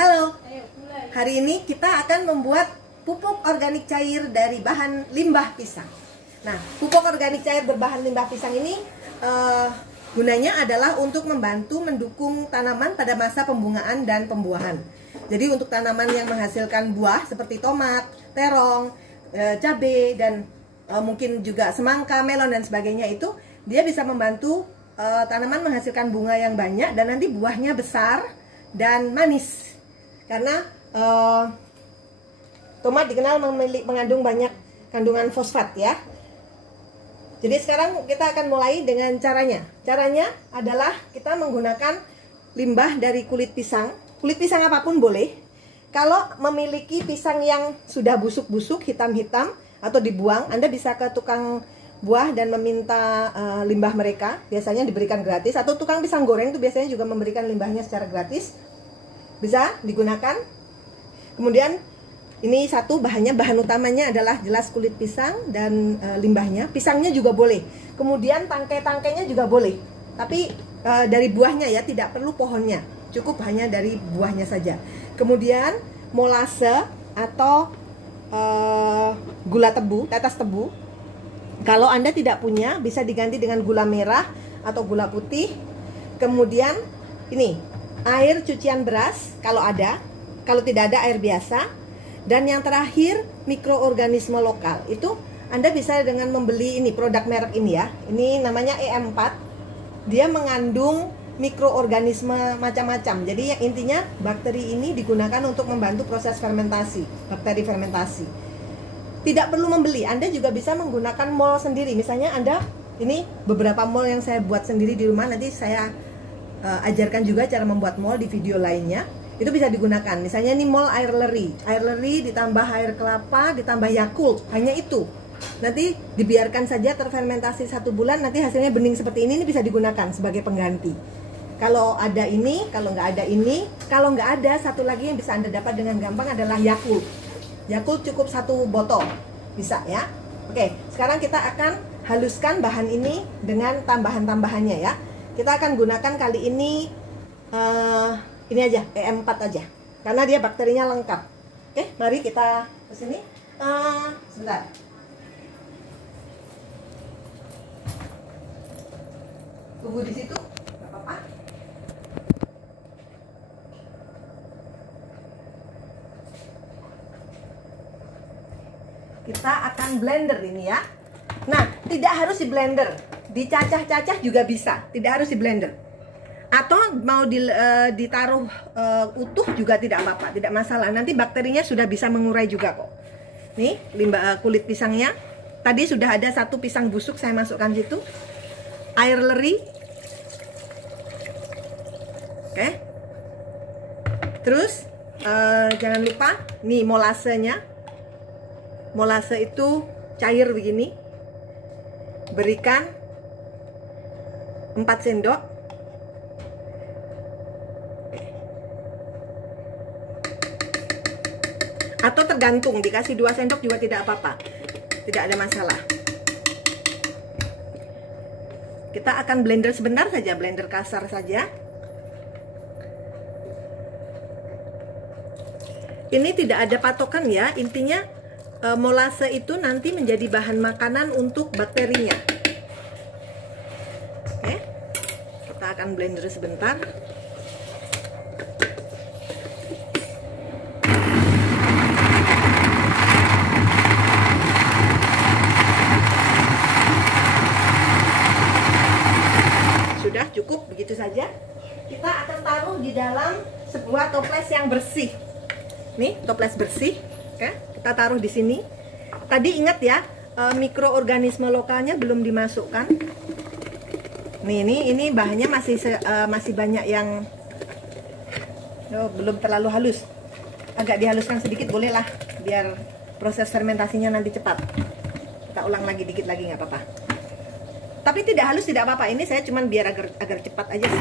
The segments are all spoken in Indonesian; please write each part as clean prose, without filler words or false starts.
Halo, hari ini kita akan membuat pupuk organik cair dari bahan limbah pisang. Nah, pupuk organik cair berbahan limbah pisang ini gunanya adalah untuk membantu mendukung tanaman pada masa pembungaan dan pembuahan. Jadi untuk tanaman yang menghasilkan buah seperti tomat, terong, cabai, dan mungkin juga semangka, melon, dan sebagainya itu, dia bisa membantu tanaman menghasilkan bunga yang banyak dan nanti buahnya besar dan manis. Karena tomat dikenal mengandung banyak kandungan fosfat ya. Jadi sekarang kita akan mulai dengan caranya. Caranya adalah kita menggunakan limbah dari kulit pisang. Kulit pisang apapun boleh. Kalau memiliki pisang yang sudah busuk-busuk, hitam-hitam, atau dibuang, Anda bisa ke tukang buah dan meminta limbah mereka. Biasanya diberikan gratis. Atau tukang pisang goreng itu biasanya juga memberikan limbahnya secara gratis. Bisa digunakan. Kemudian ini satu bahan utamanya adalah jelas kulit pisang dan limbahnya. Pisangnya juga boleh. Kemudian tangkai-tangkainya juga boleh. Tapi dari buahnya ya, tidak perlu pohonnya. Cukup hanya dari buahnya saja. Kemudian molase atau gula tebu, tetes tebu. Kalau Anda tidak punya, bisa diganti dengan gula merah atau gula putih. Kemudian ini air cucian beras kalau ada, kalau tidak ada air biasa. Dan yang terakhir mikroorganisme lokal. Itu Anda bisa dengan membeli ini produk merek ini ya. Ini namanya EM4. Dia mengandung mikroorganisme macam-macam. Jadi yang intinya bakteri ini digunakan untuk membantu proses fermentasi, bakteri fermentasi. Tidak perlu membeli, Anda juga bisa menggunakan mol sendiri. Misalnya Anda, ini beberapa mol yang saya buat sendiri di rumah, nanti saya ajarkan juga cara membuat mol di video lainnya. Itu bisa digunakan. Misalnya ini mol air leri ditambah air kelapa ditambah Yakult, hanya itu. Nanti dibiarkan saja terfermentasi 1 bulan, nanti hasilnya bening seperti ini bisa digunakan sebagai pengganti. Kalau ada ini, kalau nggak ada ini, kalau nggak ada, satu lagi yang bisa Anda dapat dengan gampang adalah Yakult. Yakult cukup 1 botol, bisa ya. Oke, sekarang kita akan haluskan bahan ini dengan tambahan-tambahannya ya. Kita akan gunakan kali ini aja, EM4 aja, karena dia bakterinya lengkap. Oke, mari kita ke sini. Sebentar. Tunggu di situ, nggak apa-apa. Kita akan blender ini ya. Nah, tidak harus di blender, dicacah-cacah juga bisa, tidak harus di blender. Atau mau ditaruh utuh juga tidak apa-apa, tidak masalah. Nanti bakterinya sudah bisa mengurai juga kok. Nih, limbah kulit pisangnya. Tadi sudah ada 1 pisang busuk saya masukkan situ. Air leri. Oke. Terus jangan lupa nih molasenya. Molase itu cair begini. Berikan 4 sendok. Atau tergantung, dikasih 2 sendok juga tidak apa-apa, tidak ada masalah. Kita akan blender sebentar saja, blender kasar saja. Ini tidak ada patokan ya, intinya molase itu nanti menjadi bahan makanan untuk bakterinya. Oke, kita akan blender sebentar. Sudah cukup begitu saja. Kita akan taruh di dalam sebuah toples yang bersih. Nih, toples bersih. Oke, kita taruh di sini. Tadi ingat ya, mikroorganisme lokalnya belum dimasukkan. Nih, ini bahannya masih banyak yang belum terlalu halus. Agak dihaluskan sedikit bolehlah, biar proses fermentasinya nanti cepat. Kita ulang lagi dikit lagi, nggak apa-apa. Tapi tidak halus tidak apa-apa. Ini saya cuman biar agar cepat aja sih.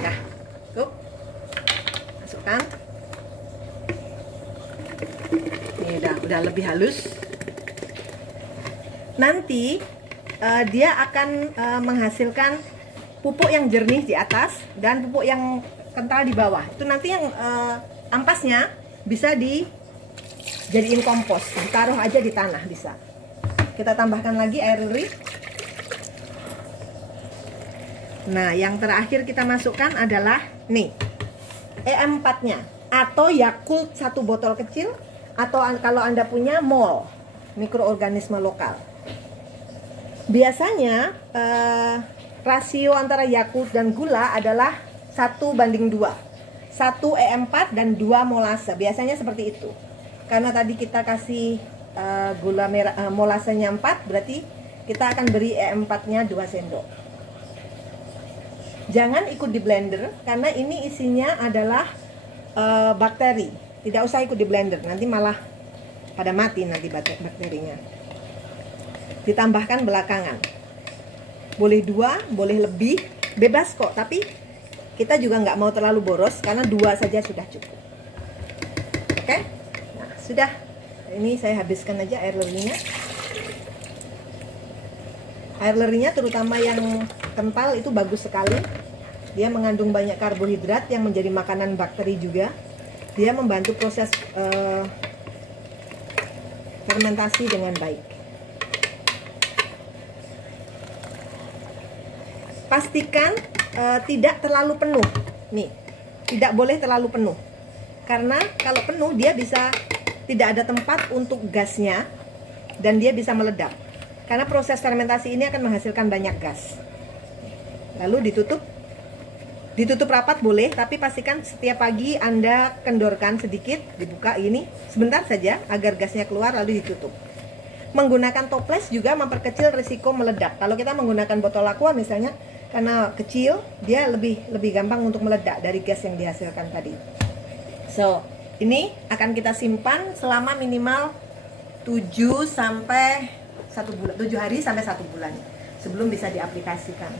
Nah, tuh. Masukkan. Ini sudah lebih halus. Nanti dia akan menghasilkan pupuk yang jernih di atas dan pupuk yang kental di bawah. Itu nanti yang ampasnya bisa dijadiin kompos, ditaruh aja di tanah bisa. Kita tambahkan lagi air leri. Nah, yang terakhir kita masukkan adalah nih EM4-nya atau Yakult 1 botol kecil, atau kalau Anda punya MOL, mikroorganisme lokal. Biasanya rasio antara Yakult dan gula adalah 1:2. 1 EM4 dan 2 molase. Biasanya seperti itu. Karena tadi kita kasih gula merah molasenya 4, berarti kita akan beri EM4-nya 2 sendok. Jangan ikut di blender karena ini isinya adalah bakteri. Tidak usah ikut di blender, nanti malah pada mati nanti bakterinya. Ditambahkan belakangan. Boleh 2, boleh lebih, bebas kok. Tapi kita juga nggak mau terlalu boros karena 2 saja sudah cukup. Oke? Nah, sudah. Ini saya habiskan aja air lerinya. Air lerinya terutama yang kental itu bagus sekali. Dia mengandung banyak karbohidrat yang menjadi makanan bakteri juga. Dia membantu proses fermentasi dengan baik. Pastikan tidak terlalu penuh. Nih, tidak boleh terlalu penuh. Karena kalau penuh dia bisa tidak ada tempat untuk gasnya dan dia bisa meledak. Karena proses fermentasi ini akan menghasilkan banyak gas. Lalu ditutup rapat boleh, tapi pastikan setiap pagi Anda kendorkan sedikit, dibuka ini sebentar saja agar gasnya keluar lalu ditutup. Menggunakan toples juga memperkecil risiko meledak. Kalau kita menggunakan botol aqua misalnya, karena kecil, dia lebih gampang untuk meledak dari gas yang dihasilkan tadi. So, ini akan kita simpan selama minimal 7 hari sampai 1 bulan sebelum bisa diaplikasikan.